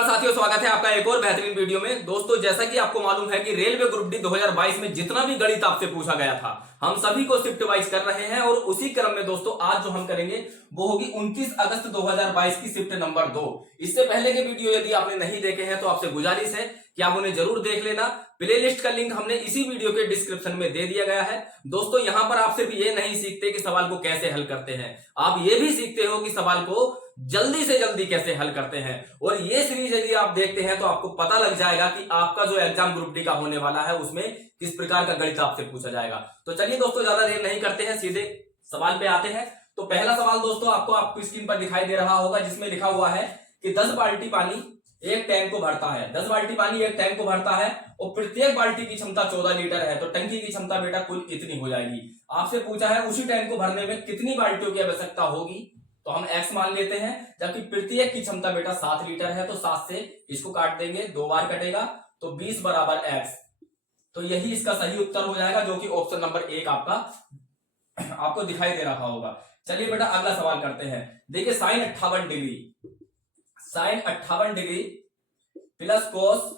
नमस्कार साथियों, स्वागत है आपका एक और बेहतरीन वीडियो में। दोस्तों, जैसा कि आपको मालूम है कि रेलवे ग्रुप डी 2022 में जितना भी गणित आपसे पूछा गया था, हम सभी को शिफ्ट वाइज कर रहे हैं। और उसी क्रम में दोस्तों आज जो हम करेंगे वो होगी 29 अगस्त 2022 की शिफ्ट नंबर 2। इससे पहले के वीडियो यदि आपने नहीं देखे हैं तो आपसे गुजारिश है कि आप उन्हें जरूर देख लेना। प्लेलिस्ट का लिंक हमने इसी वीडियो के डिस्क्रिप्शन में दे दिया गया है। दोस्तों, यहां पर आप सिर्फ ये नहीं सीखते कि सवाल को कैसे हल करते हैं, आप ये भी सीखते हो कि सवाल को जल्दी से जल्दी कैसे हल करते हैं। और ये सीरीज यदि आप देखते हैं तो आपको पता लग जाएगा कि आपका जो एग्जाम ग्रुप डी का होने वाला है उसमें किस प्रकार का गणित आपसे पूछा जाएगा। तो चलिए दोस्तों, ज्यादा देर नहीं करते हैं, सीधे सवाल पे आते हैं। तो पहला सवाल दोस्तों आपको स्क्रीन पर दिखाई दे रहा होगा, जिसमें लिखा हुआ है कि 10 बाल्टी पानी एक टैंक को भरता है। 10 बाल्टी पानी एक टैंक को भरता है और प्रत्येक बाल्टी की क्षमता 14 लीटर है। तो टंकी की क्षमता बेटा कुल इतनी हो जाएगी। आपसे पूछा है उसी टैंक को भरने में कितनी बाल्टियों की आवश्यकता होगी। तो हम x मान लेते हैं, जबकि प्रत्येक की क्षमता बेटा 7 लीटर है। तो 7 से इसको काट देंगे, 2 बार कटेगा, तो 20 बराबर x। तो यही इसका सही उत्तर हो जाएगा, जो कि ऑप्शन नंबर 1 आपको दिखाई दे रहा होगा। चलिए बेटा अगला सवाल करते हैं। देखिए sine 58 degree plus cos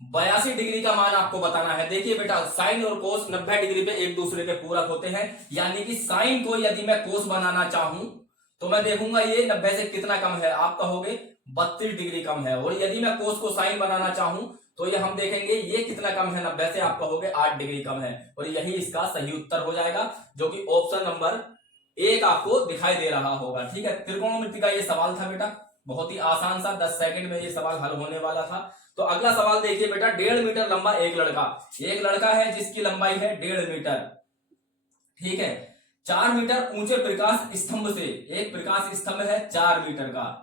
82 degree का मान आपको बताना है। देखिए बेटा, साइन और कोस 90 डिग्री पे एक दूसरे के पूरक होते हैं, यानी कि साइन को यदि मैं कोस बनाना चाहूं तो मैं देखूंगा ये 90 से कितना कम है। आप कहोगे 32 डिग्री कम है। और यदि मैं कोस को साइन बनाना चाहूं तो ये हम देखेंगे ये कितना कम है, 90 से आप कहोगे 8 डिग्री कम है। और यही इसका सही उत्तर हो जाएगा, जो कि ऑप्शन नंबर 1 आपको दिखाई दे रहा होगा। ठीक है, त्रिकोणमिति का ये सवाल था बेटा, बहुत ही आसान सा, 10 सेकंड में ये सवाल हल होने वाला था। तो अगला सवाल देखिए बेटा, 1.5 मीटर लंबा एक लड़का है जिसकी लंबाई है 1.5 मीटर। ठीक है, 4 मीटर ऊंचे प्रकाश स्तंभ से, एक प्रकाश स्तंभ है 4 मीटर का,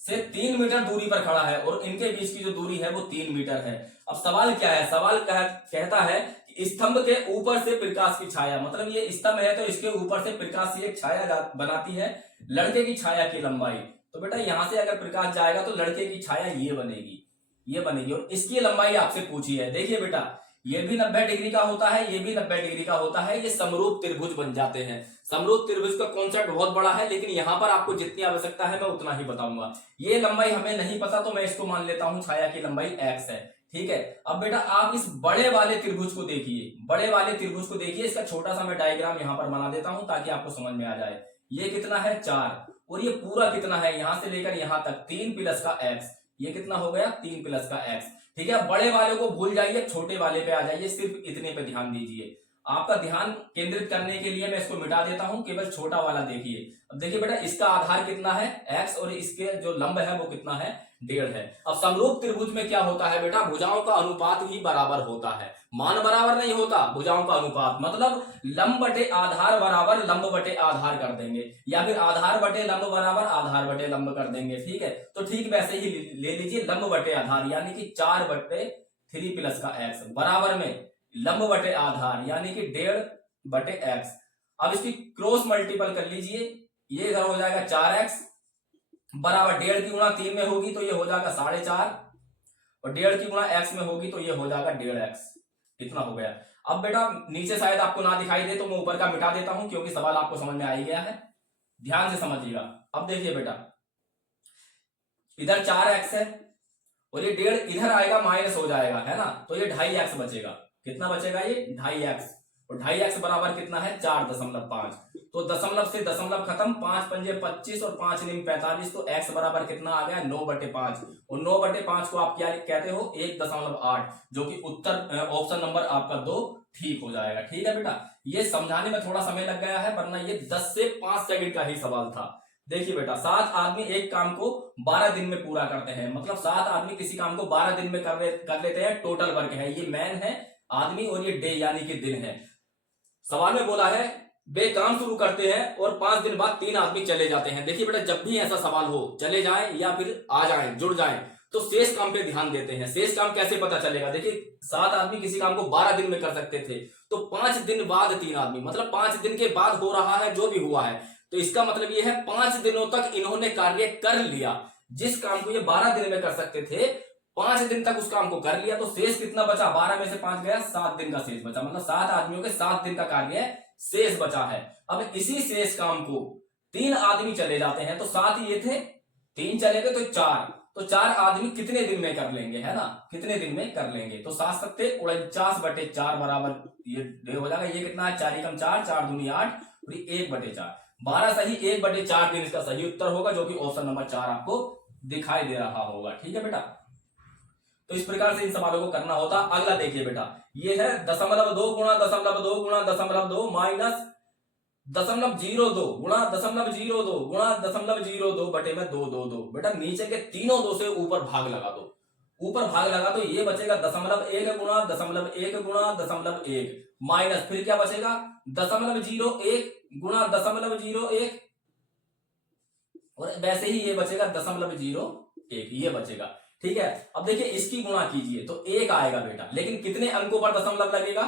से 3 मीटर दूरी पर खड़ा है और इनके बीच की जो दूरी है वो 3 मीटर है। अब सवाल क्या है, सवाल कहता है कि स्तंभ के ऊपर से प्रकाश की छाया, मतलब ये स्तंभ है तो इसके ऊपर से प्रकाश की एक छाया बनाती है लड़के की छाया की लंबाई। तो बेटा यहां से अगर प्रकाश जाएगा तो लड़के की छाया ये बनेगी और इसकी लंबाई आपसे पूछी है। देखिए बेटा, ये भी 90 डिग्री का होता है, ये भी 90 डिग्री का होता है, ये समरूप त्रिभुज बन जाते हैं। समरूप त्रिभुज का कॉन्सेप्ट बहुत बड़ा है, लेकिन यहां पर आपको जितनी आवश्यकता है मैं उतना ही बताऊंगा। ये लंबाई हमें नहीं पता तो मैं इसको मान लेता हूं छाया की लंबाई x है। ठीक है, अब बेटा आप इस बड़े वाले त्रिभुज को देखिए, इसका छोटा सा मैं डायग्राम यहां पर बना देता हूं ताकि आपको समझ में आ जाए। ये कितना है 4, और ये पूरा कितना है, यहां से लेकर यहां तक 3 प्लस का x। ये कितना हो गया 3 प्लस का x। ठीक है, बड़े वाले को भूल जाइए, छोटे वाले पे आ जाइए, सिर्फ इतने पे ध्यान दीजिए। आपका ध्यान केंद्रित करने के लिए मैं इसको मिटा देता हूं, केवल छोटा वाला देखिए। अब देखिए बेटा, इसका आधार कितना है x और इसके जो लंब है वो कितना है 1.5 है। अब समरूप त्रिभुज में क्या होता है बेटा, भुजाओं का अनुपात ही बराबर होता है, मान बराबर नहीं होता, भुजाओं का अनुपात मतलब लंब बटे आधार बराबर लंब बटे आधार कर देंगे, या फिर आधार बटे लंब बराबर आधार बटे लंब कर देंगे। ठीक है, तो ठीक वैसे ही ले लीजिए लंब बटे आधार, यानी कि 4/3 प्लस का x बराबर में लंब बटे आधार यानी कि 1.5 बटे x। अब इसकी क्रॉस मल्टीपल कर लीजिए, ये इधर हो जाएगा 4x बराबर 1.5 की गुणा 3 में होगी तो ये हो जाएगा 4.5, और 1.5 की गुणा x में होगी तो ये हो जाएगा 1.5x। इतना हो गया। अब बेटा नीचे शायद आपको ना दिखाई दे तो मैं ऊपर का मिटा देता हूं, क्योंकि सवाल आपको समझ में आ ही गया है। ध्यान से समझिएगा। अब देखिए बेटा, इधर 4x है और ये 1.5 इधर आएगा माइनस हो जाएगा, है ना, तो ये 2.5x बचेगा। कितना बचेगा ये 2.5x, और 2.5x बराबर कितना है 4.5। तो दशमलव से दशमलव खत्म, 5 पंजे 25 और 5 निम 45, तो x बराबर कितना आ गया 9/5। और 9/5 को आप क्या कहते हो 1.8, जो कि उत्तर ऑप्शन नंबर आपका 2 ठीक हो जाएगा। ठीक है बेटा, ये समझाने में थोड़ा समय लग गया है, वरना ये 10 से 5 सेकंड का ही सवाल था। देखिए बेटा, 7 आदमी एक काम को 12 दिन में पूरा करते हैं, मतलब 7 आदमी किसी काम को 12 दिन में कर लेते हैं। टोटल वर्क है, ये मैन है आदमी और ये डे यानी कि दिन है। सवाल में बोला है वे काम शुरू करते हैं और 5 दिन बाद 3 आदमी चले जाते हैं। देखिए बेटा, जब भी ऐसा सवाल हो, चले जाएं या फिर आ जाएं, जुड़ जाएं, तो शेष काम पे ध्यान देते हैं। शेष काम कैसे पता चलेगा, देखिए 7 आदमी किसी काम को 12 दिन में कर सकते थे, तो 5 दिन बाद 3 आदमी, मतलब 5 दिन के बाद हो रहा है जो भी हुआ है, तो इसका मतलब ये है 5 दिनों तक इन्होंने कार्य कर लिया। जिस काम को ये 12 दिन में कर सकते थे, 5 दिन तक उस काम को कर लिया, तो शेष कितना बचा, 12 में से 5 गया, 7 दिन का शेष बचा, मतलब 7 आदमियों के 7 दिन का कार्य शेष बचा है। अब इसी शेष काम को 3 आदमी चले जाते हैं, तो 7 ये थे 3 चले गए तो 4, तो 4 आदमी कितने दिन में कर लेंगे, है ना, कितने दिन में कर लेंगे। तो 7×4 बराबर ये हो जाएगा, ये कितना है 4 एकम 4, 4 दूनी 8 और ये 1/4, 12 सही 1/4 दिन इसका सही उत्तर होगा, जो कि ऑप्शन नंबर 4 आपको दिखाई दे रहा होगा। ठीक है बेटा, तो इस प्रकार से इन सवालों को करना होता। अगला देखिए बेटा, ये है 0.2 गुणा 0.2 गुणा 0.2 माइनस 0.02 गुणा 0.02 गुणा 0.02 बटे में 2 बेटा नीचे के तीनों 2 से ऊपर भाग लगा दो, ऊपर भाग लगा तो ये बचेगा 0.1 गुणा 0.1 गुणा 0.1 माइनस फिर क्या बचेगा 0.01 गुणा 0.01 और वैसे ही ये बचेगा 0.01 ये बचेगा। ठीक है, अब देखिए इसकी गुणा कीजिए तो 1 आएगा बेटा, लेकिन कितने अंकों पर दशमलव लगेगा,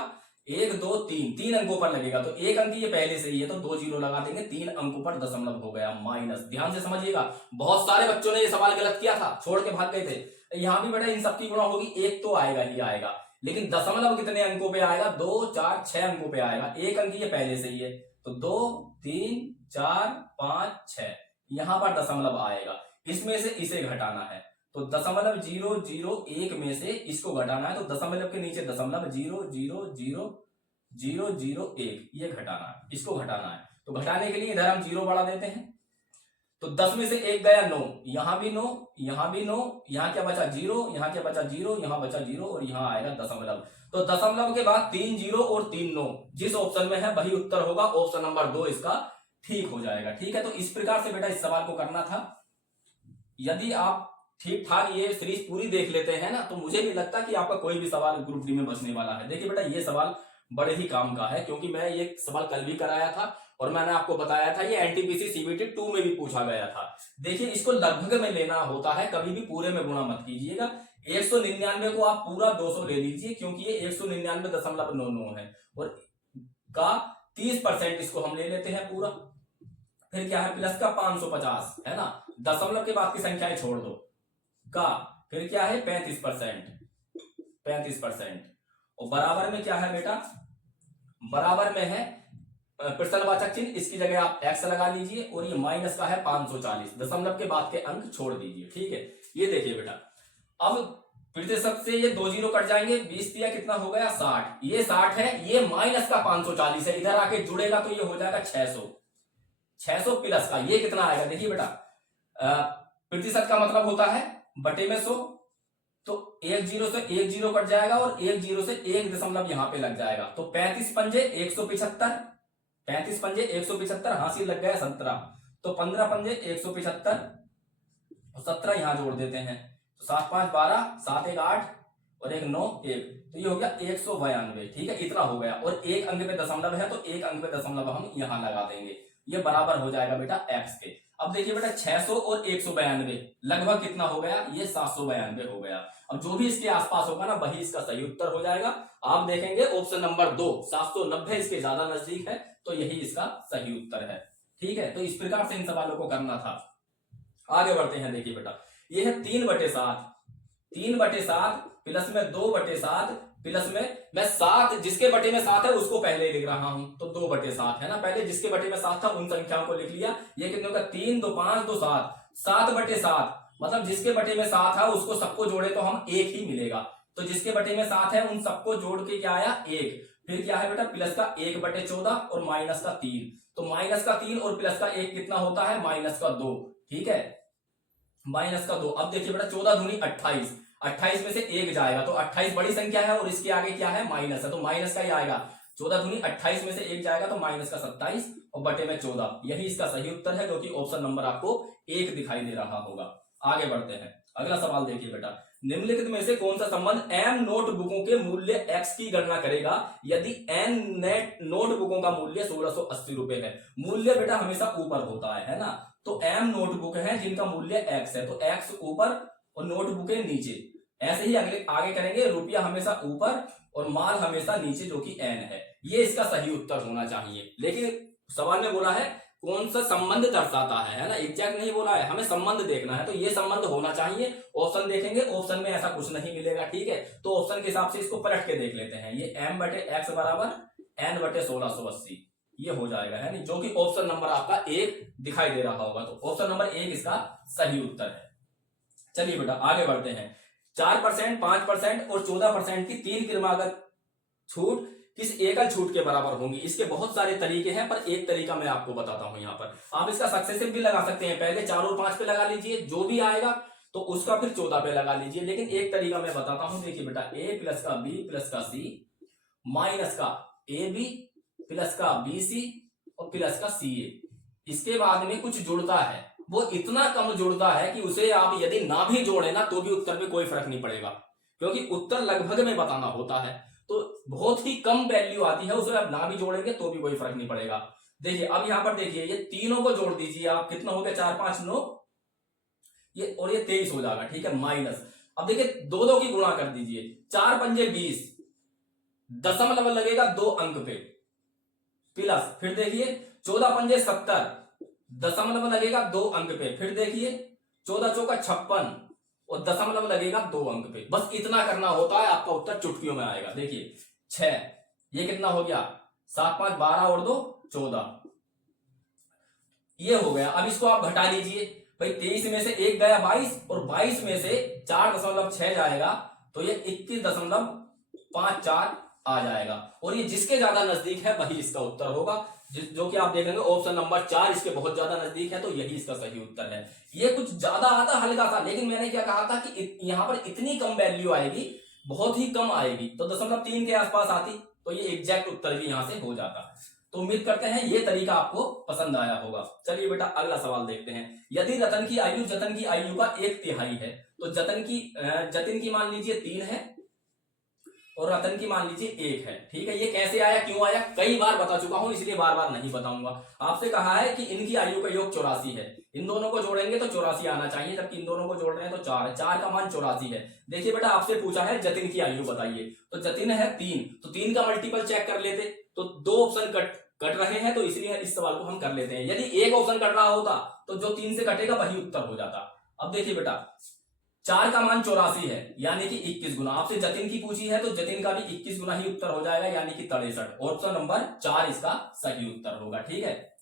1 2 3 3 अंकों पर लगेगा, तो 1 अंक ये पहले से ही है तो 2 जीरो लगा देंगे, 3 अंकों पर दशमलव हो गया माइनस। ध्यान से समझिएगा, बहुत सारे बच्चों ने ये सवाल गलत किया था, छोड़ के भाग गए थे। यहां भी बेटा इन सबकी गुणा होगी, 1 तो आएगा ही आएगा, लेकिन दशमलव कितने अंकों पे आएगा, 2 4 6 अंकों पे आएगा, 1 अंक ये पहले से ही है तो 2 3 4 5 6 यहां पर दशमलव आएगा, इसमें से इसे घटाना है तो 0.001 में से इसको घटाना है, तो दशमलव के नीचे दशमलव 0.00001 ये घटाना है, इसको घटाना है। तो घटाने के लिए इधर हम 0 बढ़ा देते हैं, तो 10 में से 1 गया 9, यहां भी 9 यहां भी 9, यहां क्या बचा 0, यहां क्या बचा 0, यहां बचा 0 और यहां आएगा दशमलव। तो दशमलव के बाद 3 0 और 3 9 जिस ऑप्शन में है वही उत्तर होगा, ऑप्शन नंबर 2 इसका ठीक हो जाएगा। ठीक है, तो इस प्रकार से बेटा इस सवाल को करना था। यदि आप ठीक ठाक ये सीरीज पूरी देख लेते हैं ना, तो मुझे भी लगता है कि आपका कोई भी सवाल ग्रुप डी में बचने वाला है। देखिए बेटा ये सवाल बड़े ही काम का है, क्योंकि मैं ये सवाल कल भी कराया था और मैंने आपको बताया था ये एनटीपीसी सीबीटी 2 में भी पूछा गया था। देखिए इसको लगभग में लेना होता है, कभी भी पूरे में गुणा मत कीजिएगा। 199 को आप पूरा 200 ले लीजिए, क्योंकि ये 199.99 है और का 30% इसको हम ले लेते हैं पूरा। फिर क्या है प्लस का 550 है ना, दशमलव के बाद की संख्याएं छोड़ दो का, फिर क्या है 35% और बराबर में क्या है बेटा, बराबर में है प्रश्नवाचक चिन्ह, इसकी जगह आप x लगा लीजिए और ये माइनस का है 540, दशमलव के बाद के अंक छोड़ दीजिए। ठीक है, ये देखिए बेटा अब प्रतिशत से ये 2 जीरो कट जाएंगे, 20 दिया कितना हो गया 60, ये 60 है, ये माइनस का 540 है, इधर आके जुड़ेगा तो ये हो जाएगा 600 प्लस का ये कितना आएगा, देखिए बेटा प्रतिशत का मतलब होता है बटे में 100, तो 1 जीरो से 1 जीरो कट जाएगा और 1 जीरो से 1 दशमलव यहां पे लग जाएगा, तो 35 पंजे 175, 35 पंजे 175 हासिल लग गया 17, तो 15 पंजे 175 और 17 यहां जोड़ देते हैं, तो 7 5 12 7 1 8 और 1 9 1, तो ये हो गया 192। ठीक है, इतना हो गया और 1 अंक पे दशमलव है तो 1 अंक पे दशमलव हम यहां लगा देंगे, ये बराबर हो जाएगा बेटा x के। अब देखिए बेटा 600 और 192 लगभग कितना हो गया, ये 792 हो गया। अब जो भी इसके आसपास होगा ना वही इसका सही उत्तर हो जाएगा। आप देखेंगे ऑप्शन नंबर 2 790 इसके ज्यादा नजदीक है, तो यही इसका सही उत्तर है। ठीक है, तो इस प्रकार से इन सवालों को करना था। आगे बढ़ते हैं, देखिए बेटा ये है 3/7, 3/7 प्लस में 2/7 प्लस में मैं 7 जिसके बटे में 7 है उसको पहले ही लिख रहा हूं, तो 2/7 है ना, पहले जिसके बटे में 7 था उन संख्याओं को लिख लिया। ये कितने होगा 3 2 5 2 7, 7/7 मतलब जिसके बटे में 7 है उसको सबको जोड़े तो हम 1 ही मिलेगा, तो जिसके बटे में 7 है उन सबको जोड़ के क्या आया 1, फिर क्या है बेटा प्लस का 1/14 और माइनस का 3, तो माइनस का 3 और प्लस का 1 कितना होता है माइनस का 2। ठीक है, माइनस का 2। अब देखिए बेटा 14 दूनी 28, 28 में से 1 जाएगा तो 28 बड़ी संख्या है और इसके आगे क्या है माइनस है, तो माइनस का ही आएगा। 14 दूनी 28 में से 1 जाएगा तो माइनस का 27 और बटे में 14, यही इसका सही उत्तर है, जो कि ऑप्शन नंबर आपको 1 दिखाई दे रहा होगा। आगे बढ़ते हैं, अगला सवाल देखिए बेटा, निम्नलिखित में से कौन सा संबंध m नोटबुकों के मूल्य x की गणना करेगा यदि n नेट नोटबुकों का मूल्य 1680 रुपए है। मूल्य बेटा हमेशा ऊपर होता है ना, तो m नोटबुक है जिनका मूल्य x है, तो x ऊपर और नोटबुकें नीचे, ऐसे ही अगले आगे करेंगे, रुपया हमेशा ऊपर और माल हमेशा नीचे जो कि n है, ये इसका सही उत्तर होना चाहिए। लेकिन सवाल में बोला है कौन सा संबंध दर्शाता है ना, एग्जैक्ट नहीं बोला है, हमें संबंध देखना है, तो ये संबंध होना चाहिए। ऑप्शन देखेंगे, ऑप्शन में ऐसा कुछ नहीं मिलेगा। ठीक है, तो ऑप्शन के हिसाब से इसको पलट के देख लेते हैं। ये m/x बराबर n/1680, ये हो जाएगा, है नहीं, जो कि ऑप्शन नंबर आपका एक दिखाई दे रहा होगा। तो ऑप्शन नंबर एक इसका सही उत्तर है। चलिए बेटा आगे बढ़ते हैं। 4%, 5% और 14% की तीन क्रमागत छूट किस एकल छूट के बराबर होंगी। इसके बहुत सारे तरीके हैं, पर एक तरीका मैं आपको बताता हूं। यहां पर आप इसका सक्सेसिव भी लगा सकते हैं, पहले 4 और 5 पे लगा लीजिए, जो भी आएगा तो उसका फिर 14 पे लगा लीजिए। लेकिन एक तरीका मैं बताता हूं, देखिए बेटा, a प्लस का b प्लस का c माइनस का ab प्लस का bc और प्लस का ca, इसके बाद में कुछ जुड़ता है, वो इतना कम जुड़ता है कि उसे आप यदि ना भी जोड़े ना तो भी उत्तर में कोई फर्क नहीं पड़ेगा, क्योंकि उत्तर लगभग में बताना होता है। तो बहुत ही कम वैल्यू आती है, उसे आप ना भी जोड़ेंगे तो भी कोई फर्क नहीं पड़ेगा। देखिए अब यहां पर देखिए, ये तीनों को जोड़ दीजिए आप, कितना हो गया, 4 5 9, ये और ये 23 हो जाएगा, ठीक है, माइनस। अब देखिए दो दो की गुणा कर दीजिए, 4 पंजे 20, दशमलव लगेगा 2 अंक पे, प्लस फिर देखिए 14 पंजे 70, दशमलव लगेगा 2 अंक पे, फिर देखिए 14 चौका 56 और दशमलव लगेगा 2 अंक पे। बस इतना करना होता है, आपका उत्तर चुटकियों में आएगा। देखिए 6, ये कितना हो गया, 7 5 12 और 2 14, ये हो गया। अब इसको आप घटा लीजिए भाई, 23 में से 1 गया 22 और 22 में से 4.6 जाएगा तो ये 21.54 आ जाएगा। और ये जिसके ज्यादा नजदीक है वही इसका उत्तर होगा, जो कि आप देखेंगे ऑप्शन नंबर 4 इसके बहुत ज्यादा नजदीक है, तो यही इसका सही उत्तर है। ये कुछ ज्यादा आता हल्का सा, लेकिन मैंने क्या कहा था कि यहां पर इतनी कम वैल्यू आएगी, बहुत ही कम आएगी, तो 0.3 के आसपास आती तो ये एग्जैक्ट उत्तर भी यहां से हो जाता। तो उम्मीद करते हैं ये तरीका आपको पसंद आया होगा। चलिए बेटा अगला सवाल देखते हैं। यदि रतन की आयु जतन की आयु का 1/3 है, तो जतिन की मान लीजिए 3 है और रतन की मान लीजिए 1 है, ठीक है। ये कैसे आया, क्यों आया, कई बार बता चुका हूं, इसलिए बार बार नहीं बताऊंगा। आपसे कहा है कि इनकी आयु का योग 84 है, इन दोनों को जोड़ेंगे तो 84 आना चाहिए, जबकि इन दोनों को जोड़ रहे हैं तो 4 है, 4 का मान 84 है। देखिए बेटा आपसे पूछा है जतिन की आयु बताइए, तो जतिन है 3, तो 3 का मल्टीपल चेक कर लेते, तो 2 ऑप्शन कट रहे हैं, तो इसलिए इस सवाल को हम कर लेते हैं। यदि एक ऑप्शन कट रहा होता तो जो 3 से कटेगा वही उत्तर हो जाता। अब देखिए बेटा 4 का मान 84 है, यानी कि 21 गुना। आपसे जतिन की पूछी है तो जतिन का भी 21 गुना ही उत्तर हो जाएगा, यानी कि 63। ऑप्शन नंबर 4 इसका सही उत्तर होगा, ठीक है।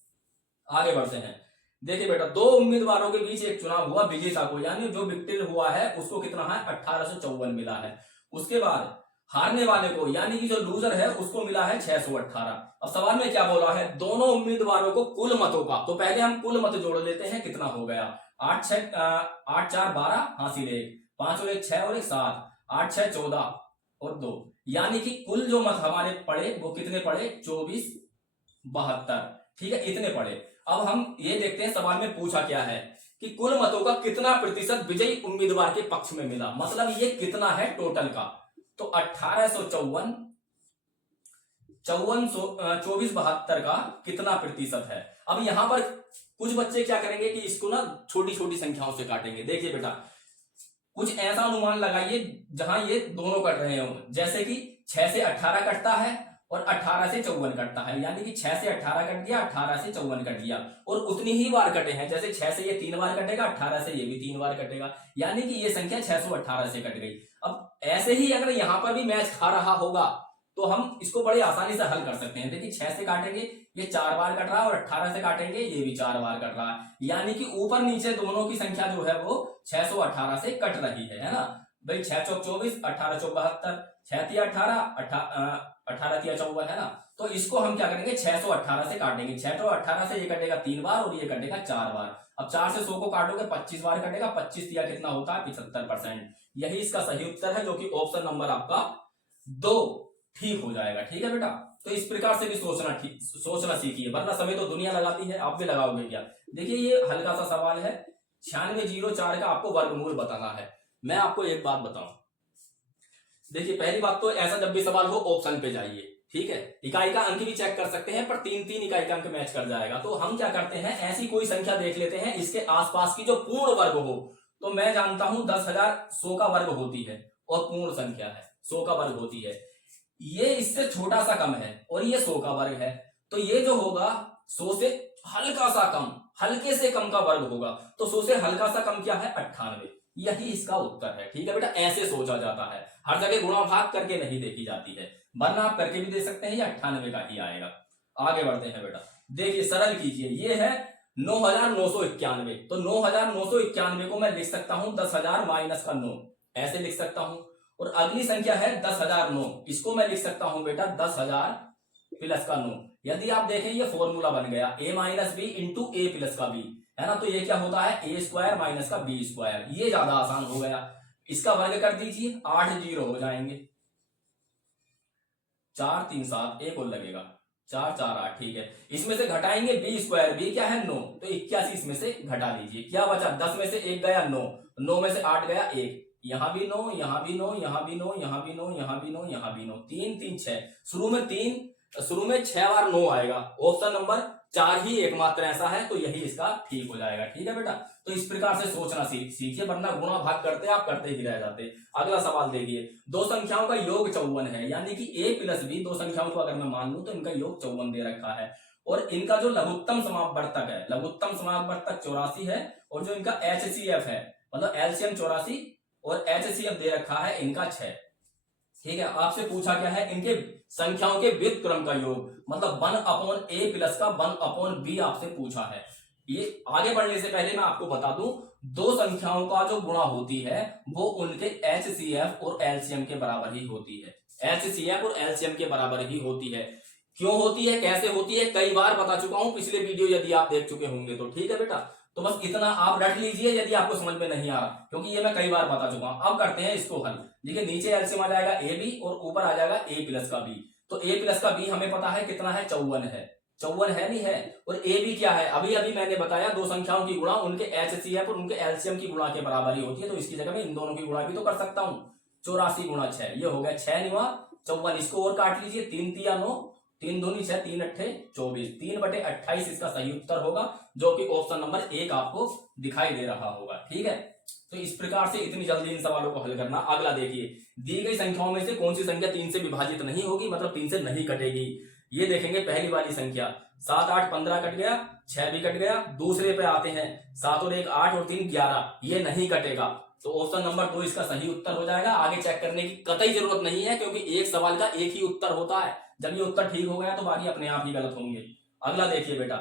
आगे बढ़ते हैं। देखिए बेटा, 2 उम्मीदवारों के बीच एक चुनाव हुआ, विजेता को यानी जो विक्टर हुआ है उसको कितना है, 1854 मिला है। उसके बाद हारने वाले को यानी कि जो लूजर है उसको मिला है 618। अब सवाल में क्या बोला है, दोनों उम्मीदवारों को कुल मतों का, तो पहले हम कुल मत जोड़ लेते हैं, कितना हो गया, 8 4 12 हासिल 1, 5 और 1 6 और 1 7, 8 6 14 और 2, यानी कि कुल जो मत हमारे पड़े वो कितने पड़े, 24 72, ठीक है, इतने पड़े। अब हम ये देखते हैं सवाल में पूछा क्या है कि कुल मतों का कितना प्रतिशत विजयी उम्मीदवार के पक्ष में मिला, मतलब ये कितना है टोटल का। तो 1854 24 72 का कितना प्रतिशत है। अब यहां पर कुछ बच्चे क्या करेंगे कि इसको ना छोटी छोटी संख्याओं से काटेंगे। देखिए बेटा, कुछ ऐसा अनुमान लगाइए जहां ये दोनों कट रहे हो, जैसे कि 6 से 18 कटता है और 18 से 54 कटता है, यानी कि 6 से 18 कट गया, 18 से 54 कट गया, और उतनी ही बार कटे हैं, जैसे 6 से ये 3 बार कटेगा, 18 से ये भी 3 बार कटेगा, यानी कि ये संख्या 618 से कट गई। अब ऐसे ही अगर यहां पर भी मैच खा रहा होगा तो हम इसको बड़े आसानी से हल कर सकते हैं। देखिए 6 से काटेंगे ये 4 बार कट रहा है और 18 से काटेंगे ये भी 4 बार कट रहा है, यानी कि ऊपर नीचे दोनों की संख्या जो है वो 618 से कट रही है ना भाई। 6 चौक 24, 18 चौक 72, 6 तिया 18, 18 तिया 54 है ना। तो इसको हम क्या करेंगे, 618 से काटेंगे। 618 से ये कटेगा 3 बार और ये कटेगा 4 बार। अब 4 से 100 को काटोगे 25 बार कटेगा, 25 तिया कितना होता है, 75%। यही इसका सही उत्तर है, जो कि ऑप्शन नंबर आपका 2 ठीक हो जाएगा, ठीक है बेटा। तो इस प्रकार से भी सोचना सीखिए, वरना समय तो दुनिया लगाती है, आप भी लगाओगे क्या। देखिए ये हल्का सा सवाल है, 9604 का आपको वर्गमूल बताना है। मैं आपको एक बात बताऊं, देखिए पहली बात तो ऐसा जब भी सवाल हो ऑप्शन पे जाइए, ठीक है। इकाई का अंक भी चेक कर सकते हैं, पर 3 इकाई का अंक मैच कर जाएगा। तो हम क्या करते हैं, ऐसी कोई संख्या देख लेते हैं इसके आसपास की जो पूर्ण वर्ग हो। तो मैं जानता हूं 10,100 का वर्ग होती है और पूर्ण संख्या है, 100 का वर्ग होती है। ये इससे छोटा सा कम है और ये 100 का वर्ग है, तो ये जो होगा 100 से हल्का सा कम, हल्के से कम का वर्ग होगा। तो 100 से हल्का सा कम क्या है, 98। यही इसका उत्तर है, ठीक है बेटा। ऐसे सोचा जाता है, हर जगह गुणा भाग करके नहीं देखी जाती है, वरना आप करके भी दे सकते हैं, ये 98 का ही आएगा। आगे बढ़ते हैं बेटा, देखिए सरल कीजिए, ये है 9,991, तो 9,991 को मैं लिख सकता हूं 10,000 माइनस का 9, ऐसे लिख सकता हूं। और अगली संख्या है 10,009, इसको मैं लिख सकता हूं बेटा 10,000 प्लस का 9। यदि आप देखें ये फॉर्मूला बन गया a minus B into A plus का बी, है ना, तो ये क्या होता है a स्क्वायर माइनस का बी स्क्वायर, ये ज्यादा आसान हो गया। इसका वर्ग कर दीजिए, 8 जीरो हो जाएंगे, 4 3 7, एक और लगेगा, 4 4 8, ठीक है। इसमें से घटाएंगे बी स्क्वायर, बी क्या है 9, तो 81 इसमें से घटा दीजिए, क्या बचा, 10 में से 1 गया 9, 9 में से 8 गया 1, यहां भी 9, यहां भी 9, यहां भी 9, यहां भी 9, यहां भी 9, यहां भी 9, 3 3 6, शुरू में 6 बार 9 आएगा, ऑप्शन नंबर 4 ही एकमात्र ऐसा है, तो यही इसका ठीक हो जाएगा। ठीक है बेटा, तो इस प्रकार से सोचना सीखिए, वरना गुणा भाग करते आप करते ही रह जाते। अगला सवाल देखिए, दो संख्याओं का योग 54 है, यानी कि a प्लस बी, दो संख्याओं को अगर मैं मान लूं तो इनका योग 54 दे रखा है, और इनका जो लघुत्तम समापवर्तक है, लघुत्तम समापवर्तक 84 है, और जो इनका HCF है, मतलब एलसीएम 84 और HCF दे रखा है इनका 6। ठीक है, आपसे पूछा क्या है, इनके संख्याओं के व्युत्क्रम का योग, मतलब 1/a प्लस का 1/b आपसे पूछा है। ये आगे बढ़ने से पहले मैं आपको बता दूं, दो संख्याओं का जो गुणा होती है वो उनके HCF और LCM के बराबर ही होती है, HCF और LCM के बराबर ही होती है। क्यों होती है, कैसे होती है, कई बार बता चुका हूं पिछले वीडियो, यदि आप देख चुके होंगे तो। ठीक है बेटा, तो बस इतना आप रट लीजिए यदि आपको समझ में नहीं आ रहा, क्योंकि ये मैं कई बार बता चुका हूं। अब करते हैं इसको हल। देखिए, नीचे एलसीएम आ जाएगा ए बी और ऊपर आ जाएगा ए प्लस का बी, तो ए प्लस का बी हमें पता है कितना है, 54 है, 54 है नहीं है, और ए बी क्या है, अभी अभी मैंने बताया दो संख्याओं की गुणा उनके HCF और उनके LCM की गुणा के बराबर ही होती है, तो इसकी जगह में इन दोनों की गुणा भी तो कर सकता हूं, 84 गुणा 6, ये हो गया 6 निवा 54, इसको और काट लीजिए, 3 तिया 9, 3 दूनी 6, 3 अट्ठे 24, 3/28 इसका सही उत्तर होगा, जो कि ऑप्शन नंबर 1 आपको दिखाई दे रहा होगा। ठीक है, तो इस प्रकार से इतनी जल्दी इन सवालों को हल करना। अगला देखिए, दी गई संख्याओं में से कौन सी संख्या 3 से विभाजित नहीं होगी, मतलब 3 से नहीं कटेगी। ये देखेंगे पहली वाली संख्या, 7 8 15 कट गया, 6 भी कट गया। दूसरे पे आते हैं, 7 और 1 8 और 3 11, ये नहीं कटेगा, तो ऑप्शन नंबर 2 इसका सही उत्तर हो जाएगा। आगे चेक करने की कतई जरूरत नहीं है, क्योंकि एक सवाल का एक ही उत्तर होता है, जब ये उत्तर ठीक हो गया तो बाकी अपने आप ही गलत होंगे। अगला देखिए बेटा,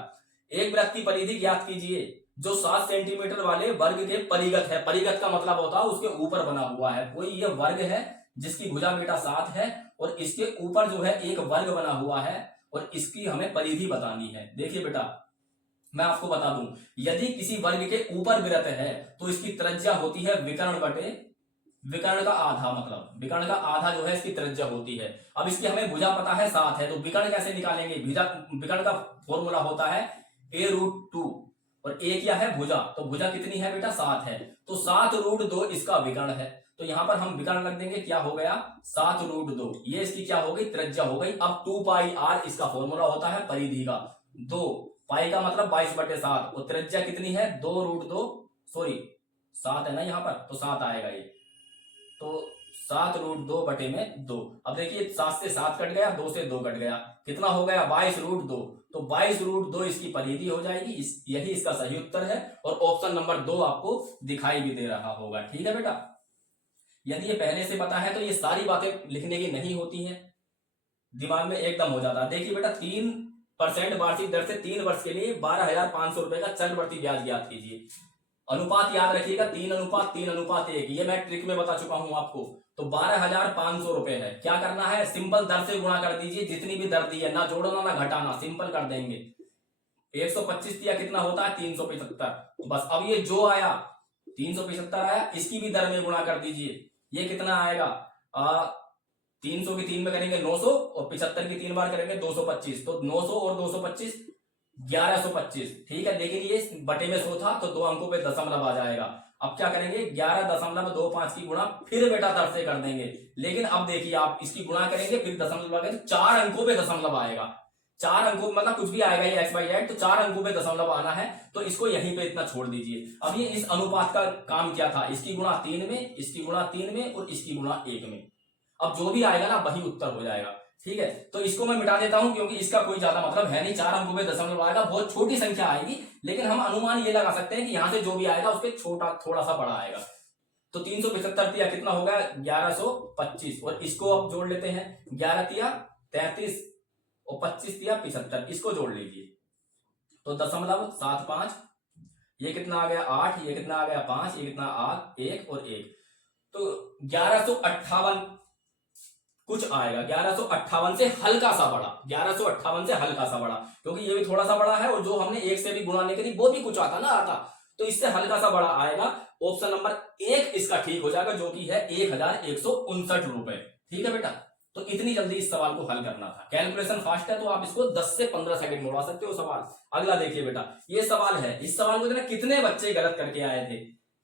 एक वृत्त की परिधि ज्ञात कीजिए जो 7 सेंटीमीटर वाले वर्ग के परिगत है। परिगत का मतलब होता है उसके ऊपर बना हुआ है, कोई ये वर्ग है जिसकी भुजा बेटा 7 है, और इसके ऊपर जो है एक वर्ग बना हुआ है, और इसकी हमें परिधि बतानी है। देखिए बेटा, मैं आपको बता दूं, यदि किसी वर्ग के ऊपर वृत्त है तो इसकी त्रिज्या होती है विकर्ण बटे विकर्ण का आधा, मतलब विकर्ण का आधा जो है इसकी त्रिज्या होती है। अब इसकी हमें भुजा पता है 7 है, तो विकर्ण कैसे निकालेंगे, विकर्ण का फॉर्मूला होता है a√2, और a क्या है, भुजा, तो भुजा कितनी है बेटा 7 है, तो 7√2 इसका विकर्ण है, तो यहां पर हम विकर्ण रख देंगे, क्या हो गया 7√2, ये इसकी क्या हो गई, त्रिज्या हो गई। अब 2πr इसका फॉर्मूला होता है परिधि का, 2 पाई का मतलब 22/7, और त्रिज्या कितनी है 2√2, सॉरी 7 है ना यहाँ पर, तो 7 आएगा ये, तो 7√2/2। अब देखिए 7 से 7 कट गया, 2 से 2 कट गया, कितना हो गया 22√2, तो 22√2 इसकी परिधि हो जाएगी, यही इसका सही उत्तर है, और ऑप्शन नंबर 2 आपको दिखाई भी दे रहा होगा। ठीक है बेटा, यदि ये पहले से पता है तो ये सारी बातें लिखने की नहीं होती हैं, दिमाग में एकदम हो जाता है। देखिए बेटा, 3% वार्षिक दर से 3 वर्ष के लिए 12,500 रुपए का चक्रवृद्धि ब्याज ज्ञात कीजिए। अनुपात याद रखिएगा, 3:3:1, ये मैं ट्रिक में बता चुका हूं आपको। तो 12,500 रुपए है, क्या करना है, सिंपल दर से गुणा कर दीजिए, जितनी भी दर दी है, ना जोड़ना ना घटाना, सिंपल कर देंगे। 125 दिया, कितना होता है 375, बस अब ये जो आया 375 आया, इसकी भी दर में गुणा कर दीजिए, ये कितना आएगा 300 की 3 में करेंगे 900, और 75 की 3 बार करेंगे 225, तो 900 और 225 1125। ठीक है, लेकिन ये बटे में 100 था, तो 2 अंकों पे दशमलव आ जाएगा। अब क्या करेंगे, 11.25 की गुणा फिर बेटा दर से कर देंगे, लेकिन अब देखिए आप इसकी गुणा करेंगे फिर दशमलव लगाएंगे, तो 4 अंकों पे दशमलव आएगा, 4 अंकों मतलब कुछ भी आएगा ये XYZ, तो 4 अंकों पे दशमलव आना है, तो इसको यहीं पे इतना छोड़ दीजिए। अब ये इस अनुपात का काम क्या था, इसकी गुणा 3 में, इसकी गुणा 3 में, और इसकी गुणा 1 में, अब जो भी आएगा ना वही उत्तर हो जाएगा। ठीक है, तो इसको मैं मिटा देता हूं, क्योंकि इसका कोई ज्यादा मतलब है नहीं, 4 अंकों में दशमलव आएगा, बहुत छोटी संख्या आएगी, लेकिन हम अनुमान ये लगा सकते हैं कि यहां से जो भी आएगा उसके छोटा थोड़ा सा बड़ा आएगा। तो 375 तिया कितना हो गया 1125, और इसको अब जोड़ लेते हैं, 11 तिया 33, और 25 दिया 75, इसको जोड़ लीजिए तो 0.75, ये कितना आ गया 8, ये कितना आ गया 5, ये कितना 8, 1 और 1, तो 1158 कुछ आएगा। 1158 से हल्का सा बड़ा, 1158 से हल्का सा बड़ा, क्योंकि ये भी थोड़ा सा बड़ा है और जो हमने 1 से भी गुणा नहीं करी वो भी कुछ आता ना आता, तो इससे हल्का सा बड़ा आएगा। ऑप्शन नंबर 1 इसका ठीक हो जाएगा, जो कि है 1159 रुपए। ठीक है बेटा, तो इतनी जल्दी इस सवाल को हल करना था। कैलकुलेशन फास्ट है तो आप इसको 10 से 15 सेकंड में उड़ा सकते हो सवाल। अगला देखिए बेटा, ये सवाल है, इस सवाल को कितने बच्चे गलत करके आए थे?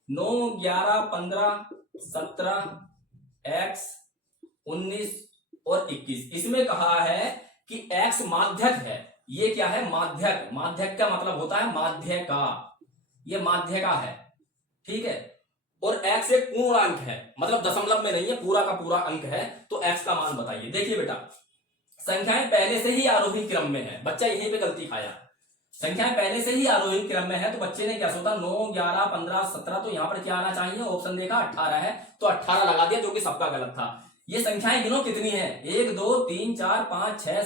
9, 11, 15, 17, x, 19 और 21। इसमें कहा है कि x माध्यक है। ये क्या है? माध्यक। माध्यक का मतलब होता है माध्य का, ये माध्य का है। ठीक है, और x एक पूर्णांक है, मतलब दशमलव में नहीं है, पूरा का पूरा अंक है, तो x का मान बताइए। देखिए बेटा, संख्याएं पहले से ही आरोही क्रम में है, बच्चा यहीं पे गलती खाया। संख्याएं पहले से ही आरोही क्रम में है, तो बच्चे ने क्या सोचा 9, 11, 15, 17, तो यहां पर क्या आना चाहिए? ऑप्शन देखा 18 है, तो 18 लगा दिया, जो कि सबका गलत था। ये संख्याएं गिनो कितनी है? 1, 2, 3, 4, 5, 6,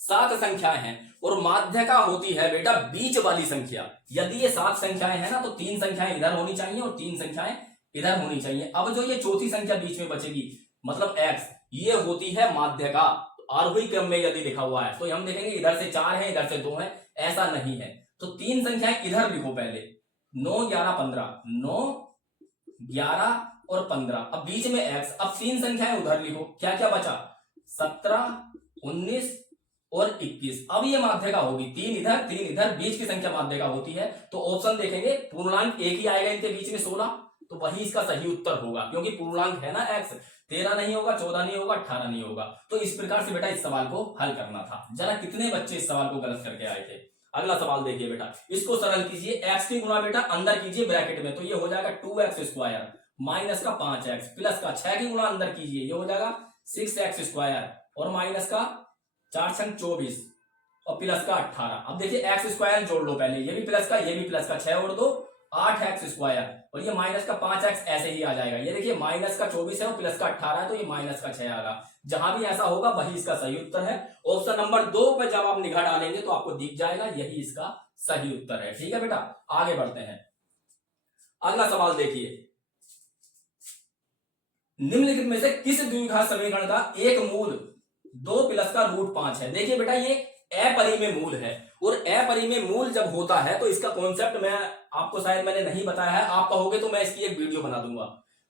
7 संख्याएं हैं, और माध्यका होती है बेटा बीच वाली संख्या। यदि ये 7 संख्याएं हैं ना, तो 3 संख्याएं इधर होनी चाहिए और 3 संख्याएं इधर होनी चाहिए। अब जो ये चौथी संख्या बीच में बचेगी, मतलब x, ये होती है माध्यका। आरोही क्रम में यदि लिखा हुआ है तो हम देखेंगे इधर से 4 है, इधर से 2 है, ऐसा नहीं है। तो 3 संख्याएं इधर लिखो पहले, 9, 11, 15, 9, 11 और 15, अब बीच में x, अब 3 संख्याएं उधर लिखो, क्या क्या बचा? 17, 19 और 21। अब ये माध्यका होगी, 3 इधर 3 इधर, बीच की संख्या माध्यका होती है। तो ऑप्शन देखेंगे पूर्णांक एक ही आएगा इनके बीच में 16, तो वही इसका सही उत्तर होगा, क्योंकि पूर्णांक है ना x। 13 नहीं होगा, 14 नहीं होगा, 18 नहीं होगा। तो इस प्रकार से बेटा इस सवाल को हल करना था। जरा कितने बच्चे इस सवाल को गलत करके आए थे? अगला सवाल देखिए बेटा, इसको सरल कीजिए। x की गुणा बेटा अंदर कीजिए ब्रैकेट में, तो ये हो जाएगा 2x स्क्वायर माइनस का 5x प्लस का 6 की गुणा अंदर कीजिए, ये हो जाएगा 6x स्क्वायर और माइनस का 4 छंग 24 और प्लस का 18। अब देखिए x स्क्वायर जोड़ लो पहले, ये भी प्लस का, ये भी प्लस का, 6 और 2 8x स्क्वायर, और ये माइनस का 5x ऐसे ही आ जाएगा। ये देखिए माइनस का 24 है और प्लस का 18 है, तो ये माइनस का 6 आएगा। जहां भी ऐसा होगा वही इसका सही उत्तर है। ऑप्शन नंबर 2 पर जब आप निगाह डालेंगे तो आपको दिख जाएगा यही इसका सही उत्तर है। ठीक है बेटा, आगे बढ़ते हैं। अगला सवाल देखिए, निम्नलिखित में से किस द्विघात समीकरण का एक मूल 2 प्लस का रूट 5 है? देखिए बेटा, ये अपरिमेय मूल है, और अपरिमेय मूल जब होता है तो इसका कॉन्सेप्ट मैं आपको शायद मैंने नहीं बताया है, आप कहोगे तो मैं इसकी एक वीडियो बना दूंगा।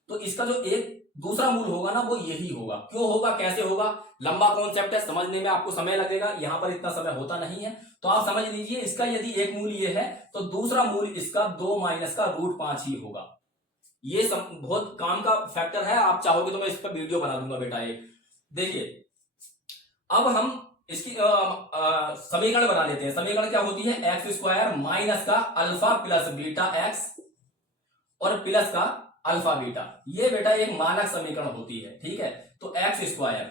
तो इसका जो एक दूसरा मूल होगा ना, वो यही होगा। क्यों होगा, कैसे होगा, लंबा कॉन्सेप्ट है, समझने में आपको समय लगेगा, यहां पर इतना समय होता नहीं है, तो आप समझ लीजिए। इसका यदि एक मूल ये है तो दूसरा मूल इसका 2 माइनस का रूट 5 ही होगा। ये बहुत काम का फैक्टर है, आप चाहोगे तो मैं इस पर वीडियो बना दूंगा बेटा। ये देखिए, अब हम इसकी समीकरण बना लेते हैं। समीकरण क्या होती है? एक्स स्क्वायर माइनस का अल्फा प्लस बीटा एक्स और प्लस का अल्फा बीटा, ये बेटा एक मानक समीकरण होती है। ठीक है, तो एक्स स्क्वायर,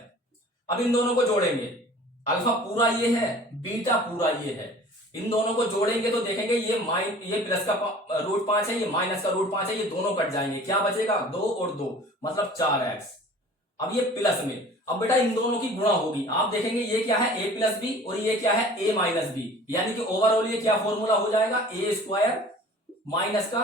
अब इन दोनों को जोड़ेंगे, अल्फा पूरा ये है, बीटा पूरा ये है, इन दोनों को जोड़ेंगे तो देखेंगे ये प्लस का रूट 5 है, ये माइनस का रूट 5 है, ये दोनों कट जाएंगे, क्या बचेगा? 2 और 2 मतलब 4x। अब ये प्लस में, अब बेटा इन दोनों की गुणा होगी, आप देखेंगे ये क्या है? a प्लस बी और ये क्या है? a माइनस बी, यानी कि ओवरऑल ये क्या फॉर्मूला हो जाएगा? a स्क्वायर माइनस का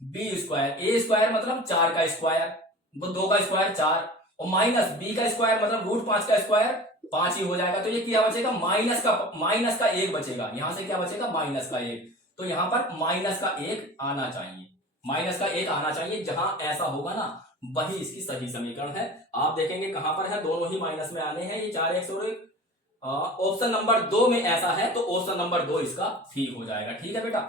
b स्क्वायर। a स्क्वायर मतलब 4 का स्क्वायर, 2 का स्क्वायर 4, और माइनस b का स्क्वायर मतलब रूट 5 का स्क्वायर 5 ही हो जाएगा। तो ये क्या बचेगा? माइनस का 1 बचेगा। यहां से क्या बचेगा? माइनस का 1। तो यहां पर माइनस का 1 आना चाहिए, माइनस का 1 आना चाहिए। जहां ऐसा होगा ना वही इसकी सही समीकरण है। आप देखेंगे कहां पर है, दोनों ही माइनस में आने हैं, ये 4x और 1। ऑप्शन नंबर 2 में ऐसा है, तो ऑप्शन नंबर 2 इसका ठीक हो जाएगा। ठीक है बेटा,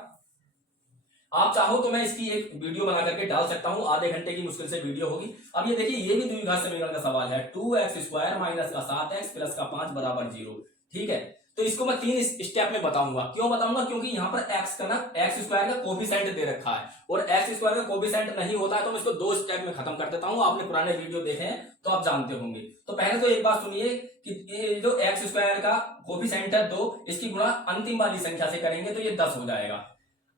आप चाहो तो मैं इसकी एक वीडियो बना करके डाल सकता हूं, आधे घंटे की मुश्किल से वीडियो होगी। अब ये देखिए, ये भी द्विघात समीकरण का सवाल है, 2x स्क्वायर माइनस का 7x प्लस का 5 बराबर 0। ठीक है, तो इसको मैं 3 स्टेप में बताऊंगा। क्यों बताऊंगा? क्योंकि यहाँ पर x का ना x स्क्वायर का कोफिशिएंट दे रखा है, और x स्क्वायर का कोफिशिएंट नहीं होता है तो मैं इसको 2 स्टेप में खत्म कर देता हूं। आपने पुराने वीडियो देखे हैं तो आप जानते होंगे। तो पहले तो एक बात सुनिए कि ये जो x स्क्वायर का कोफिशिएंट है 2, इसकी गुणा अंतिम वाली संख्या से करेंगे तो ये 10 हो जाएगा।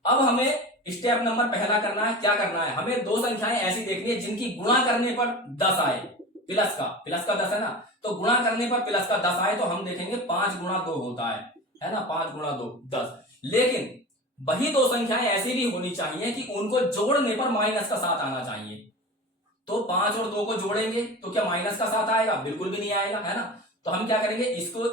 अब हमें स्टेप नंबर पहला करना है, क्या करना है? हमें 2 संख्याएं ऐसी देखनी है जिनकी गुणा करने पर 10 आए। प्लस का 10 है ना, तो गुणा करने पर प्लस का 10 आए तो हम देखेंगे 5 गुणा 2 होता है ना, 5 गुणा 2 10। लेकिन वही दो संख्याएं ऐसी भी होनी चाहिए कि उनको जोड़ने पर माइनस का 7 आना चाहिए। तो 5 और 2 को जोड़ेंगे तो क्या माइनस का 7 आएगा? बिल्कुल भी नहीं आएगा, है ना। तो हम क्या करेंगे, इसको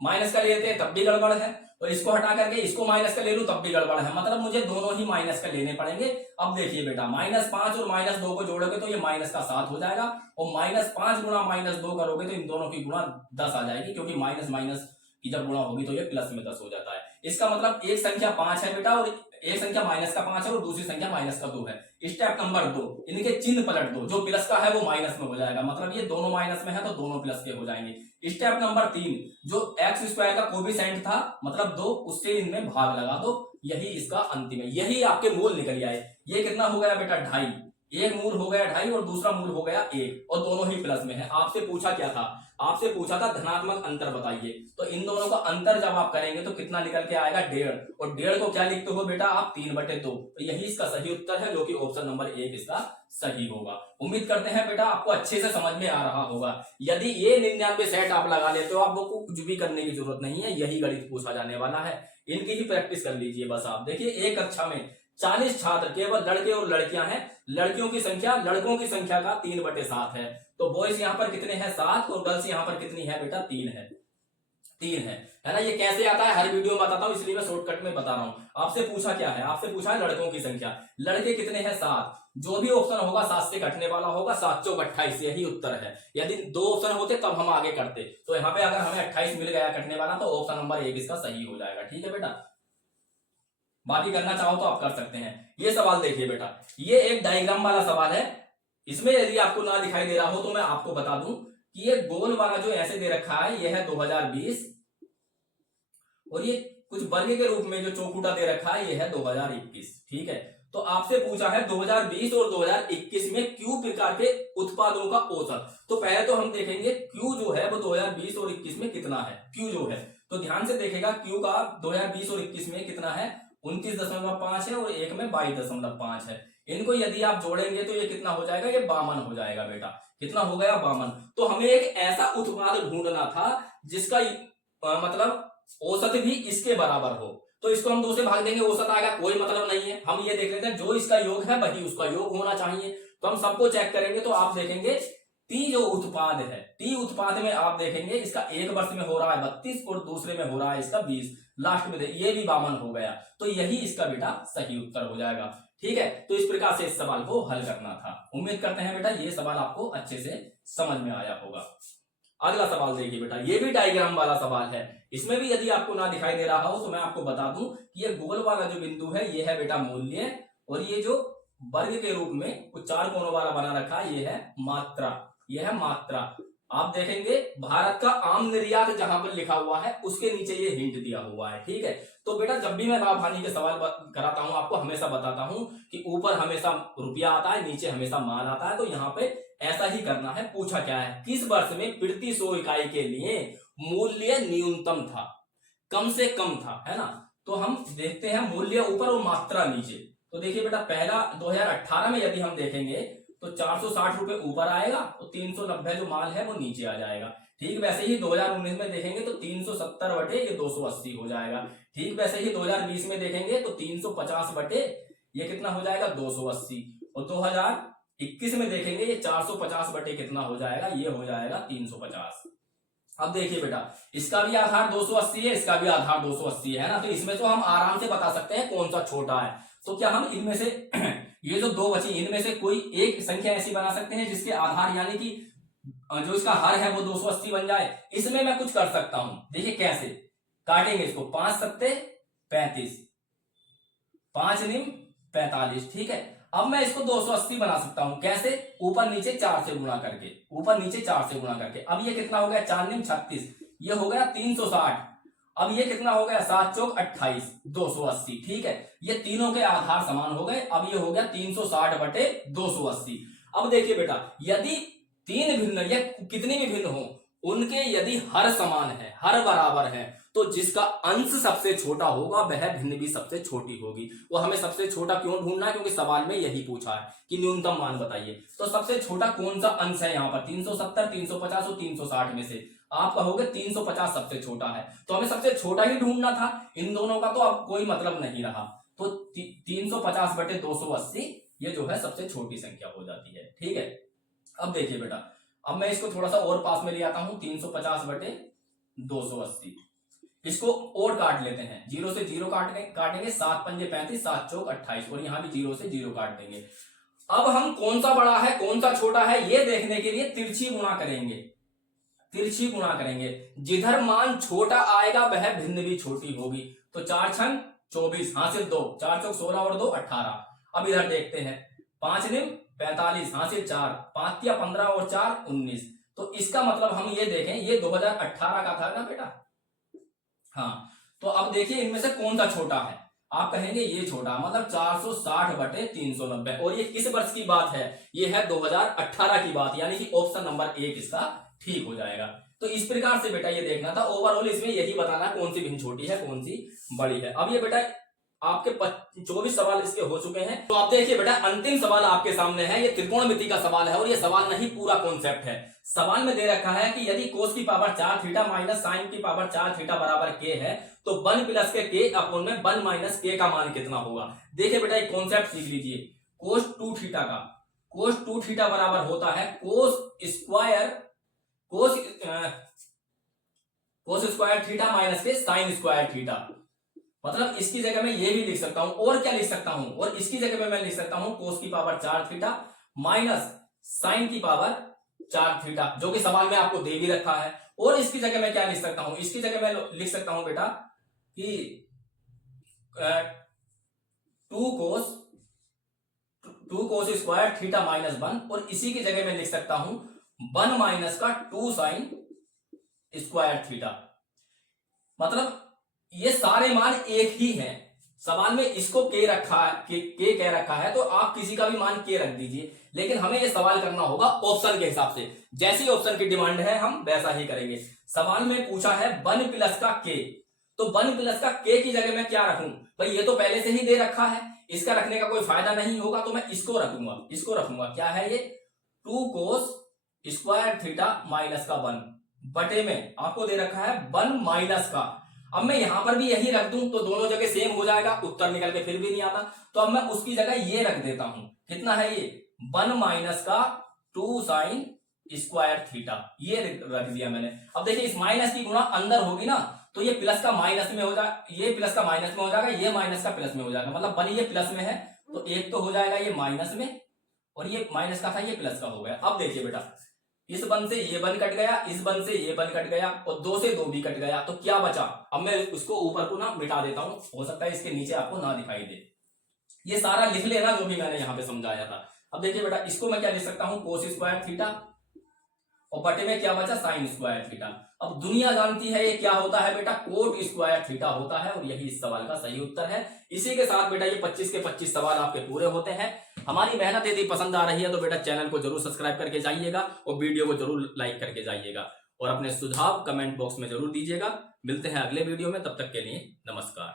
माइनस का लेते हैं तब भी गड़बड़ है, और इसको हटा करके इसको माइनस का ले लूं तब भी गड़बड़ है, मतलब मुझे दोनों ही माइनस का लेने पड़ेंगे। अब देखिए बेटा, -5 और -2 को जोड़ोगे तो ये माइनस का 7 हो जाएगा, और -5 गुणा -2 करोगे तो इन दोनों की गुणा 10 आ जाएगी, क्योंकि माइनस माइनस की जब गुणा होगी तो ये प्लस में 10 हो जाता है। इसका मतलब एक संख्या 5 है बेटा, और एक संख्या माइनस का 5 है और दूसरी संख्या माइनस का 2 है। स्टेप नंबर 2, इनके चिन्ह पलट दो, जो प्लस का है वो माइनस में हो जाएगा, मतलब ये दोनों माइनस में है तो दोनों प्लस के हो जाएंगे। स्टेप नंबर 3, जो x स्क्वायर का कोफिशिएंट था मतलब 2, उससे इनमें भाग लगा दो, यही इसका अंतिम है, यही आपके मूल निकल आए। ये कितना हो गया बेटा? 2.5, एक मूल हो गया 2.5 और दूसरा मूल हो गया 1, और दोनों ही प्लस में है। आपसे पूछा क्या था? आपसे पूछा था धनात्मक अंतर बताइए, तो इन दोनों का अंतर जब आप करेंगे तो कितना निकल के आएगा? 1.5, और 1.5 को क्या लिखते हो बेटा आप? 3/2, तो यही इसका सही उत्तर है, जो कि ऑप्शन नंबर 1 इसका सही होगा। उम्मीद करते हैं बेटा आपको अच्छे से समझ में आ रहा होगा। यदि ये 99 सेट आप लगा लेते हो, आपको कुछ भी करने की जरूरत नहीं है, यही गणित पूछा जाने वाला है, इनकी ही प्रैक्टिस कर लीजिए बस आप। देखिए एक कक्षा में 40 छात्र केवल लड़के और लड़कियां हैं, लड़कियों की संख्या लड़कों की संख्या का 3/7 है, तो बॉयज यहाँ पर कितने हैं? 7, और गर्ल्स यहाँ पर कितनी है बेटा? 3 है, 3 है ना। ये कैसे आता है हर वीडियो में बताता हूँ, इसलिए मैं शॉर्टकट में बता रहा हूँ। आपसे पूछा क्या है? आपसे पूछा है लड़कों की संख्या, लड़के कितने हैं? 7, जो भी ऑप्शन होगा 7 से कटने वाला होगा, 7 चौक 28, यही उत्तर है। यदि 2 ऑप्शन होते तब हम आगे करते, तो यहाँ पे अगर हमें 28 मिल गया कटने वाला, तो ऑप्शन नंबर 1 इसका सही हो जाएगा। ठीक है बेटा, बाकी करना चाहो तो आप कर सकते हैं। ये सवाल देखिए बेटा, ये एक डायग्राम वाला सवाल है, इसमें यदि आपको ना दिखाई दे रहा हो तो मैं आपको बता दूं कि ये गोल वाला जो ऐसे दे रखा है, ये है 2020, और ये कुछ वर्ग के रूप में जो चौखुटा दे रखा है, ये है 2021। ठीक है, तो आपसे पूछा है 2020 और 2021 में क्यू प्रकार के उत्पादों का औसत। तो पहले तो हम देखेंगे क्यू जो है वो 2020 और 21 में कितना है। क्यू जो है, तो ध्यान से देखेगा, क्यू का 2020 और 21 में कितना है? 29.5 है, और एक में 22.5 है। इनको यदि आप जोड़ेंगे तो ये कितना हो जाएगा? ये 52 हो जाएगा बेटा। कितना हो गया? 52। तो हमें एक ऐसा उत्पाद ढूंढना था जिसका मतलब औसत भी इसके बराबर हो, तो इसको हम 2 से भाग देंगे, औसत आएगा, कोई मतलब नहीं है। हम ये देख लेते हैं जो इसका योग है वही उसका योग होना चाहिए, तो हम सबको चेक करेंगे। तो आप देखेंगे टी जो उत्पाद है, टी उत्पाद में आप देखेंगे इसका एक वर्ष में हो रहा है 32 और दूसरे में हो रहा है इसका 20, लास्ट में ये भी 52 हो गया, तो यही इसका बेटा सही उत्तर हो जाएगा। ठीक है, तो इस प्रकार से इस सवाल को हल करना था। उम्मीद करते हैं बेटा ये सवाल आपको अच्छे से समझ में आया होगा। अगला सवाल देखिए बेटा, ये भी डायग्राम वाला सवाल है, इसमें भी यदि आपको ना दिखाई दे रहा हो तो मैं आपको बता दूं कि ये गोल वाला जो बिंदु है ये है बेटा मूल्य, और ये जो वर्ग के रूप में कुछ 4 कोनों वाला बना रखा है ये है मात्रा, ये है मात्रा। आप देखेंगे भारत का आम निर्यात जहां पर लिखा हुआ है उसके नीचे ये हिंट दिया हुआ है। ठीक है, तो बेटा जब भी मैं रावधानी के सवाल कराता हूं आपको हमेशा बताता हूं कि ऊपर हमेशा रुपया आता है, नीचे हमेशा माल आता है, तो यहाँ पे ऐसा ही करना है। पूछा क्या है? किस वर्ष में प्रति 100 इकाई के लिए मूल्य न्यूनतम था, कम से कम था, है ना। तो हम देखते हैं मूल्य ऊपर और मात्रा नीचे। तो देखिए बेटा पहला 2018 में यदि हम देखेंगे तो 460 रुपए ऊपर आएगा और 390 जो माल है वो नीचे आ जाएगा। ठीक वैसे ही 2019 में देखेंगे तो 370 बटे ये 280 हो जाएगा। ठीक वैसे ही 2020 में देखेंगे तो 350 बटे ये कितना हो जाएगा? 280, और 2021 में देखेंगे ये 450 बटे कितना हो जाएगा? ये हो जाएगा 350। अब देखिए बेटा इसका भी आधार 280 है, इसका भी आधार 280 है ना, तो इसमें तो हम आराम से बता सकते हैं कौन सा छोटा है। तो क्या हम इनमें से ये जो 2 बची इनमें से कोई एक संख्या ऐसी बना सकते हैं जिसके आधार यानी कि जो इसका हर है वो 280 बन जाए? इसमें मैं कुछ कर सकता हूं, देखिए कैसे काटेंगे इसको। 5 सत्ते 35, 5 निम 45। ठीक है, अब मैं इसको 280 बना सकता हूं, कैसे? ऊपर नीचे 4 से गुणा करके, ऊपर नीचे 4 से गुणा करके। अब ये कितना हो गया? 4 निम 36, ये हो गया 360। अब ये कितना हो गया? 7 चौक 28, 280। ठीक है, ये तीनों के आधार समान हो गए। अब ये हो गया 360 बटे 280। अब देखिए बेटा यदि 3 भिन्न या कितनी भी भिन्न हो उनके यदि हर समान है, हर बराबर है, तो जिसका अंश सबसे छोटा होगा वह भिन्न भी सबसे छोटी होगी। वो हमें सबसे छोटा क्यों ढूंढना है, क्योंकि सवाल में यही पूछा है कि न्यूनतम मान बताइए। तो सबसे छोटा कौन सा अंश है यहाँ पर, 370, 350 और 360 में से आप कहोगे 350 सबसे छोटा है, तो हमें सबसे छोटा ही ढूंढना था। इन दोनों का तो अब कोई मतलब नहीं रहा, तो 350 बटे 280 ये जो है सबसे छोटी संख्या हो जाती है। ठीक है, अब देखिए बेटा, अब मैं इसको थोड़ा सा और पास में ले आता हूं, 350 बटे 280, इसको और काट लेते हैं, 0 से 0 काटेंगे, 7 पंजे 35, 7 चौक 28, और यहां भी 0 से 0 काट देंगे। अब हम कौन सा बड़ा है कौन सा छोटा है ये देखने के लिए तिरछी गुणा करेंगे, तिरछी गुणा करेंगे। जिधर मान छोटा आएगा वह भिन्न भी छोटी होगी। तो 4 छंग 24 हासिल 2, 4 चौक 16 और 2 18। अब इधर देखते हैं, 5 निम 45 हासिल 4, 5 या 15 और 4 19। तो इसका मतलब हम ये देखें, ये 2018 का था ना बेटा। हाँ, तो अब देखिए इनमें से कौन सा छोटा है, आप कहेंगे ये छोटा, मतलब 460 बटे 390। और ये किस वर्ष की बात है, ये है 2018 की बात, यानी कि ऑप्शन नंबर 1 इसका ठीक हो जाएगा। तो इस प्रकार से बेटा ये देखना था, ओवरऑल इसमें यही बताना है कौन सी भिन्न छोटी है कौन सी बड़ी है। अब ये बेटा आपके 24 सवाल इसके हो चुके हैं। तो आप देखिए बेटा अंतिम सवाल आपके सामने है, ये त्रिकोणमिति का सवाल है, और ये सवाल नहीं पूरा कॉन्सेप्ट है। सवाल में दे रखा है कि यदि कोस की पावर 4 थीटा माइनस साइन की पावर 4 थीटा बराबर के है, तो 1 प्लस के अपॉन में 1 माइनस के का मान कितना होगा। देखिए बेटा एक कॉन्सेप्ट सीख लीजिए, कोस 2 थीटा का, कोस 2 थीटा बराबर होता है कोस स्क्वायर थीटा माइनस के साइन स्क्वायर थीटा। मतलब इसकी जगह मैं ये भी लिख सकता हूं, और क्या लिख सकता हूं, और इसकी जगह में मैं लिख सकता हूं कोस की पावर 4 थीटा माइनस साइन की पावर 4 थीटा, जो कि सवाल में आपको दे भी रखा है। और इसकी जगह मैं क्या लिख सकता हूं, इसकी जगह मैं लिख सकता हूं बेटा कि 2 कोस स्क्वायर थीटा माइनस 1, और इसी की जगह मैं लिख सकता हूं 1 माइनस का 2 साइन स्क्वायर थीटा। मतलब ये सारे मान एक ही हैं, सवाल में इसको के रखा है, के कह रखा है, तो आप किसी का भी मान के रख दीजिए, लेकिन हमें ये सवाल करना होगा ऑप्शन के हिसाब से, जैसी ऑप्शन की डिमांड है हम वैसा ही करेंगे। सवाल में पूछा है 1 प्लस का के, तो 1 प्लस का के की जगह मैं क्या रखूं, भाई ये तो पहले से ही दे रखा है, इसका रखने का कोई फायदा नहीं होगा, तो मैं इसको रखूंगा। क्या है ये, 2 कोस स्क्वायर थीटा माइनस का 1 बटे में आपको दे रखा है 1 माइनस का। अब मैं यहां पर भी यही रख दूं तो दोनों जगह सेम हो जाएगा, उत्तर निकल के फिर भी नहीं आता, तो अब मैं उसकी जगह ये रख देता हूं। कितना है ये, 1 माइनस का 2 साइन स्क्वायर थीटा, ये रख दिया मैंने। अब देखिए इस माइनस की गुणा अंदर होगी ना, तो ये प्लस का माइनस में हो जाएगा, ये प्लस का माइनस में हो जाएगा, ये माइनस का प्लस में हो जाएगा। मतलब 1 ये प्लस में है तो एक तो हो जाएगा ये माइनस में, और ये माइनस का था ये प्लस का हो गया। अब देखिए बेटा इस 1 से ये 1 कट गया, इस 1 से ये 1 कट गया, और 2 से 2 भी कट गया, तो क्या बचा। अब मैं उसको ऊपर को ना मिटा देता हूं, हो सकता है इसके नीचे आपको ना दिखाई दे, ये सारा लिख लेना जो भी मैंने यहां पे समझाया था। अब देखिए बेटा इसको मैं क्या लिख सकता हूं, कोस स्क्वायर थीटा, और बटे में क्या बचा, साइन स्क्वायर थीटा। अब दुनिया जानती है ये क्या होता है बेटा, कोट स्क्वायर थीटा होता है, और यही इस सवाल का सही उत्तर है। इसी के साथ बेटा ये 25 के 25 सवाल आपके पूरे होते हैं। हमारी मेहनत यदि पसंद आ रही है तो बेटा चैनल को जरूर सब्सक्राइब करके जाइएगा, और वीडियो को जरूर लाइक करके जाइएगा, और अपने सुझाव कमेंट बॉक्स में जरूर दीजिएगा। मिलते हैं अगले वीडियो में, तब तक के लिए नमस्कार।